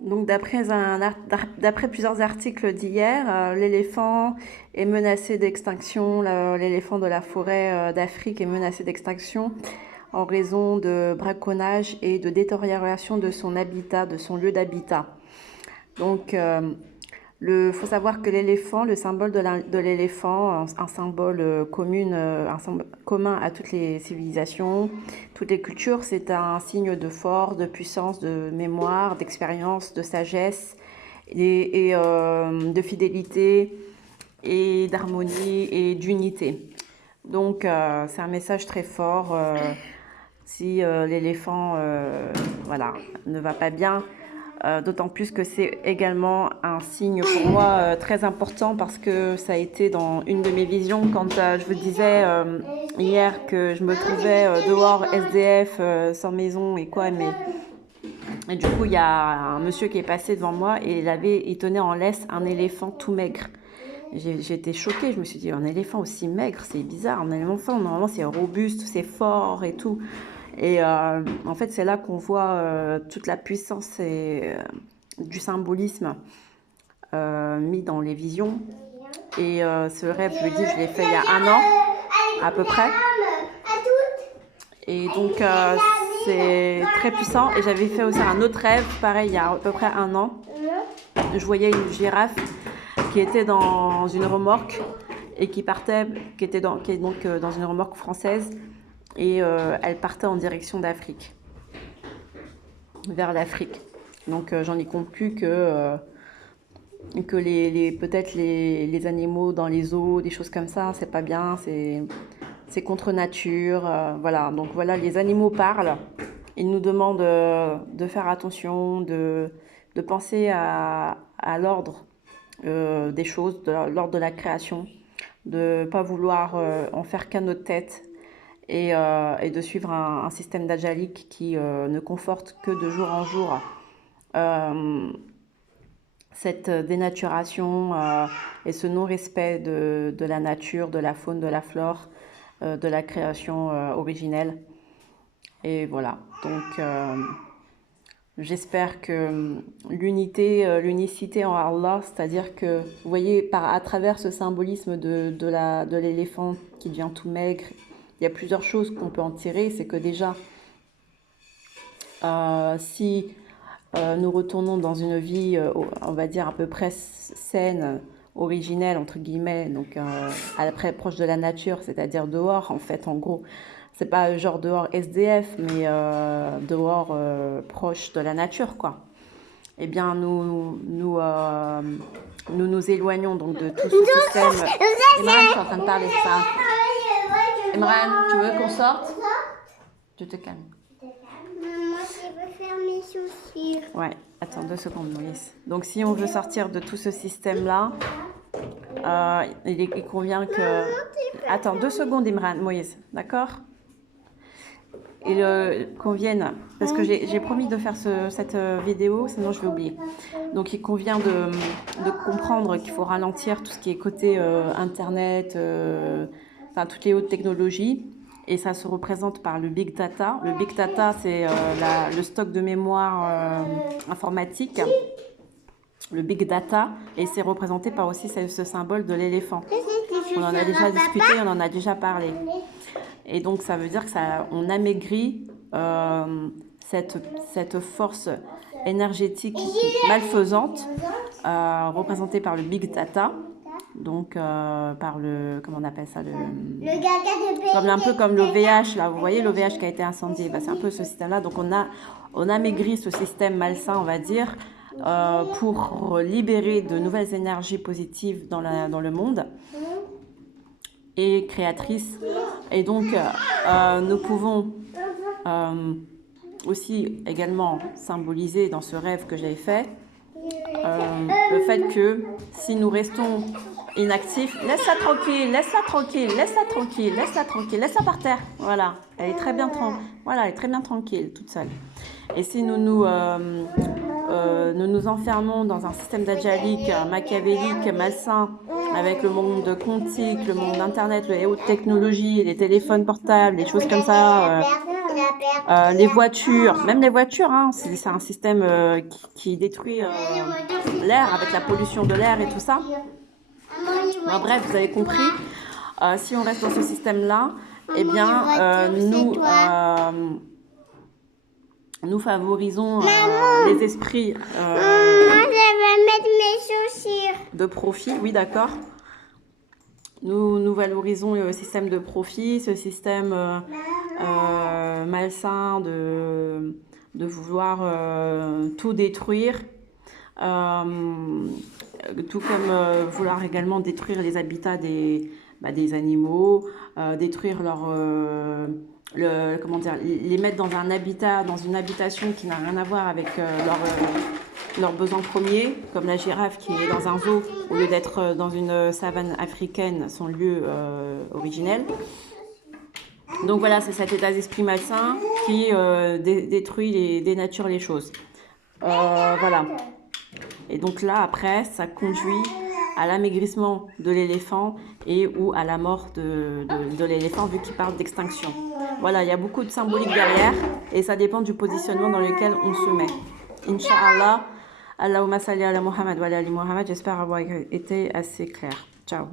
Donc d'après plusieurs articles d'hier, l'éléphant est menacé d'extinction, l'éléphant de la forêt d'Afrique est menacé d'extinction en raison de braconnage et de détérioration de son habitat, de son lieu d'habitat. Donc faut savoir que l'éléphant, le symbole de l'éléphant, un symbole commun à toutes les civilisations, toutes les cultures, c'est un signe de force, de puissance, de mémoire, d'expérience, de sagesse et de fidélité et d'harmonie et d'unité. Donc c'est un message très fort. Si l'éléphant voilà, ne va pas bien, d'autant plus que c'est également un signe pour moi très important parce que ça a été dans une de mes visions quand je vous disais hier que je me trouvais dehors SDF sans maison et quoi, mais et du coup il y a un monsieur qui est passé devant moi et il tenait en laisse un éléphant tout maigre. J'ai été choquée, je me suis dit un éléphant aussi maigre, c'est bizarre, un éléphant normalement c'est robuste, c'est fort et tout. Et en fait, c'est là qu'on voit toute la puissance du symbolisme mis dans les visions. Et ce rêve, je lui dis, je l'ai fait il y a un an, à peu près. Et donc, c'est très puissant. Et j'avais fait aussi un autre rêve, pareil, il y a à peu près un an. Je voyais une girafe qui était dans une remorque et qui est donc dans une remorque française. Et elle partait en direction d'Afrique, vers l'Afrique. Donc j'en ai conclu que peut-être les animaux dans les eaux, des choses comme ça, c'est pas bien, c'est contre nature. Voilà, donc voilà, les animaux parlent. Ils nous demandent de faire attention, de penser à l'ordre des choses, l'ordre de la création, de ne pas vouloir en faire qu'à notre tête et de suivre un système d'ajalik qui ne conforte que de jour en jour cette dénaturation et ce non-respect de la nature, de la faune, de la flore, de la création originelle. Et voilà, donc j'espère que l'unicité en Allah, c'est-à-dire que, vous voyez, à travers ce symbolisme de l'éléphant qui devient tout maigre, il y a plusieurs choses qu'on peut en tirer. C'est que déjà, si nous retournons dans une vie, on va dire, à peu près saine, originelle, entre guillemets, donc après proche de la nature, c'est-à-dire dehors, en fait, en gros. C'est pas genre dehors SDF, mais dehors proche de la nature, quoi. Eh bien, nous éloignons donc de tout ce système. Imran, je suis en train de parler de ça. Imran, tu veux qu'on sorte? Je te calme. Maman, je veux faire mes chaussures. Ouais, attends 2 secondes, Moïse. Donc, si on veut sortir de tout ce système-là, il convient que... Attends 2 secondes, Imran, Moïse, d'accord? Il convienne, parce que j'ai promis de faire cette vidéo, sinon je vais oublier. Donc il convient de comprendre qu'il faut ralentir tout ce qui est côté internet, enfin toutes les hautes technologies, et ça se représente par le big data. Le big data, c'est le stock de mémoire informatique, le big data, et c'est représenté par aussi ce symbole de l'éléphant. On en a déjà discuté, on en a déjà parlé. Et donc ça veut dire que on amaigrit cette force énergétique malfaisante représentée par le big data, donc par comment on appelle ça, un peu comme l'OVH là, vous voyez l'OVH qui a été incendié, c'est un peu ce système là. Donc on amaigrit ce système malsain, on va dire, pour libérer de nouvelles énergies positives dans le monde et créatrices. Et donc nous pouvons aussi également symboliser dans ce rêve que j'avais fait le fait que si nous restons inactifs, laisse-la tranquille, laisse-la tranquille, laisse-la tranquille, laisse-la tranquille, laisse-la par terre. Voilà, elle est très bien tranquille, toute seule. Et si nous nous enfermons dans un système d'ajalik machiavélique, malsain, avec le monde quantique, le monde internet, les hautes technologies, les téléphones portables, les choses comme ça, Les voitures, même les voitures, hein, c'est un système qui détruit l'air avec la pollution de l'air et tout ça. Bon, bref, vous avez compris. Si on reste dans ce système-là, eh bien, nous favorisons les esprits Moi, je vais mettre mes chaussures. de profit. Oui, d'accord. Nous valorisons le système de profit, ce système malsain de vouloir tout détruire, tout comme vouloir également détruire les habitats des animaux, détruire comment dire, les mettre dans un habitat, dans une habitation qui n'a rien à voir avec leurs besoins premiers, comme la girafe qui est dans un zoo au lieu d'être dans une savane africaine, son lieu originel. Donc voilà, c'est cet état d'esprit malsain qui détruit, dénature les choses. Voilà. Et donc là, après, ça conduit à l'amaigrissement de l'éléphant et ou à la mort de l'éléphant vu qu'il parle d'extinction. Voilà, il y a beaucoup de symbolique derrière et ça dépend du positionnement dans lequel on se met. Inch'Allah, Allahumma salli ala Muhammad wa ala ali Muhammad. J'espère avoir été assez clair. Ciao.